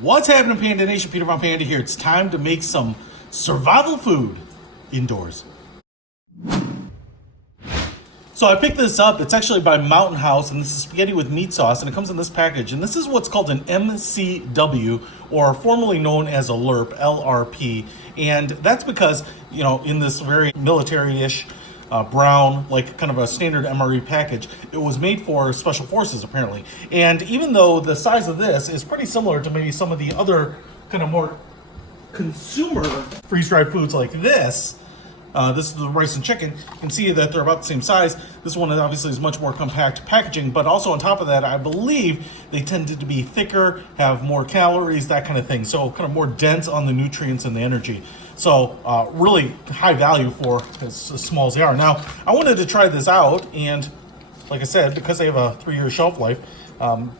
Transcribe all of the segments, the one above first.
What's happening, Panda Nation? Peter von Panda here. It's time to make some survival food indoors. So I picked this up. It's actually by Mountain House, and this is spaghetti with meat sauce, and it comes in this package. And this is what's called an MCW, or formerly known as a LRP, LRP. And that's because, you know, in this very military-ish brown, like kind of a standard MRE package, it was made for special forces apparently. And even though the size of this is pretty similar to maybe some of the other kind of more consumer freeze-dried foods like this, this is the rice and chicken, you can see that they're about the same size. This one obviously is much more compact packaging, but also on top of that, I believe they tended to be thicker, have more calories, that kind of thing. So kind of more dense on the nutrients and the energy. So really high value for as small as they are. Now, I wanted to try this out, and like I said, because they have a 3-year shelf life,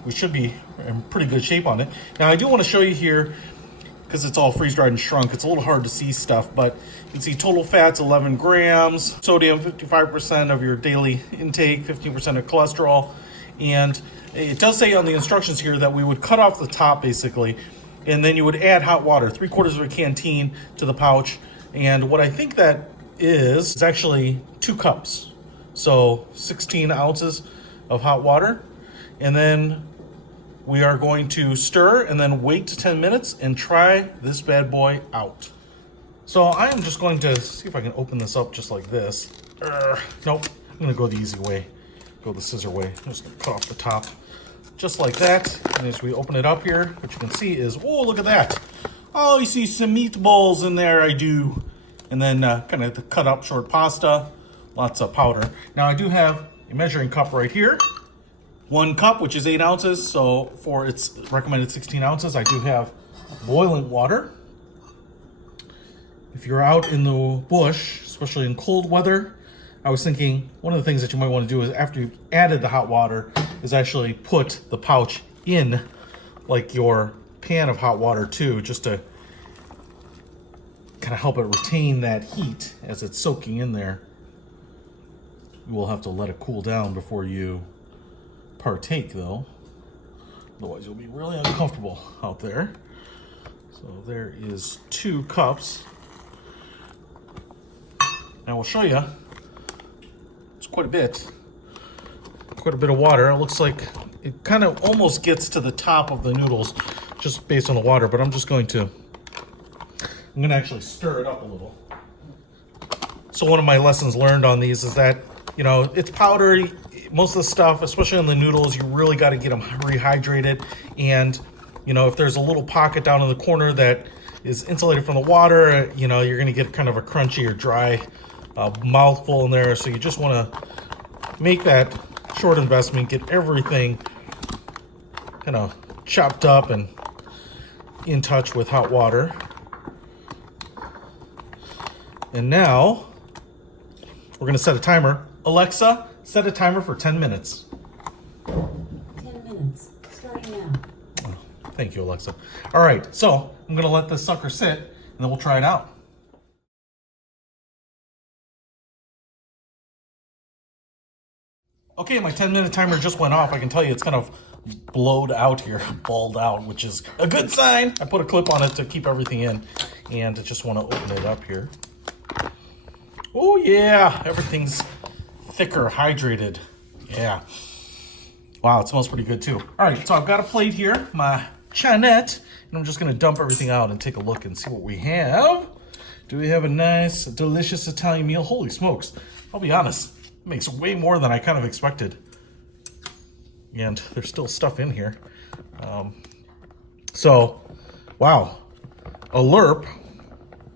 we should be in pretty good shape on it. Now, I do want to show you here, because it's all freeze-dried and shrunk, it's a little hard to see stuff, but you can see total fats, 11 grams, sodium, 55% of your daily intake, 15% of cholesterol, and it does say on the instructions here that we would cut off the top, basically, and then you would add hot water, 3/4 of a canteen to the pouch, and what I think that is actually 2 cups, so 16 ounces of hot water, and then we are going to stir and then wait 10 minutes and try this bad boy out. So I am just going to see if I can open this up just like this. Nope, I'm gonna go the easy way, go the scissor way. I'm just gonna cut off the top just like that. And as we open it up here, what you can see is, oh, look at that. Oh, you see some meatballs in there, I do. And then kind of the cut up short pasta, lots of powder. Now I do have a measuring cup right here. 1 cup, which is 8 ounces. So for its recommended 16 ounces, I do have boiling water. If you're out in the bush, especially in cold weather, I was thinking one of the things that you might want to do is after you've added the hot water is actually put the pouch in like your pan of hot water too, just to kind of help it retain that heat as it's soaking in there. You will have to let it cool down before you partake though, otherwise you'll be really uncomfortable out there. So there is 2 cups. Now we'll show you, it's quite a bit of water. It looks like it kind of almost gets to the top of the noodles just based on the water, but I'm going to actually stir it up a little. So one of my lessons learned on these is that, you know, it's powdery. Most of the stuff, especially on the noodles, you really got to get them rehydrated. And, you know, if there's a little pocket down in the corner that is insulated from the water, you know, you're going to get kind of a crunchy or dry mouthful in there. So you just want to make that short investment, get everything kind of chopped up and in touch with hot water. And now we're going to set a timer. Alexa, set a timer for 10 minutes. 10 minutes, starting now. Oh, thank you, Alexa. All right, so I'm gonna let this sucker sit and then we'll try it out. Okay, my 10-minute timer just went off. I can tell you it's kind of blowed out here, balled out, which is a good sign. I put a clip on it to keep everything in, and I just want to open it up here. Oh yeah, everything's thicker, hydrated. Yeah. Wow, it smells pretty good too. All right, so I've got a plate here, my chinette, and I'm just gonna dump everything out and take a look and see what we have. Do we have a nice, delicious Italian meal? Holy smokes. I'll be honest, it makes way more than I kind of expected. And there's still stuff in here. So, wow. A LRP,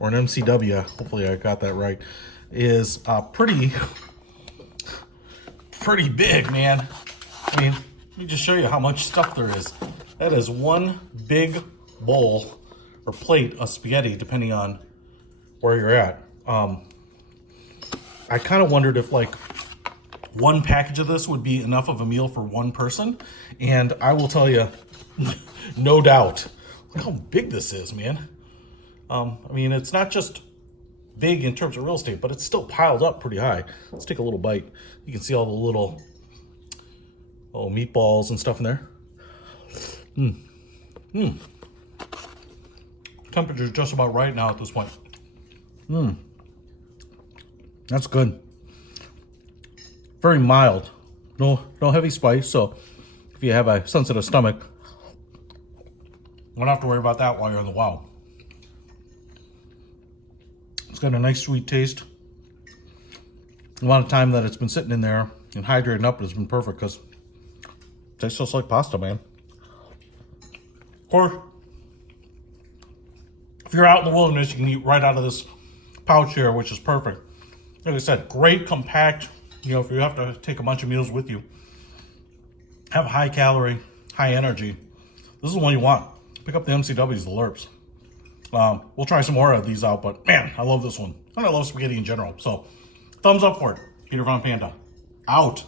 or an MCW, hopefully I got that right, is pretty big, man. I mean, let me just show you how much stuff there is. That is one big bowl or plate of spaghetti, depending on where you're at. I kind of wondered if like one package of this would be enough of a meal for one person, and I will tell you, no doubt. Look how big this is, man. I mean, it's not just big in terms of real estate, but it's still piled up pretty high. Let's take a little bite. You can see all the little meatballs and stuff in there. temperature is just about right now at this point. That's good. Very mild. No heavy spice, so if you have a sensitive stomach, you don't have to worry about that while you're on the wow. It's got a nice sweet taste. The amount of time that it's been sitting in there and hydrating up has been perfect because it tastes just like pasta, man. Of course, if you're out in the wilderness, you can eat right out of this pouch here, which is perfect. Like I said, great compact, you know, if you have to take a bunch of meals with you. Have high calorie, high energy. This is the one you want. Pick up the MCWs, the LRPs. We'll try some more of these out, but man, I love this one. And I love spaghetti in general. So, thumbs up for it. Peter Von Panda. Out.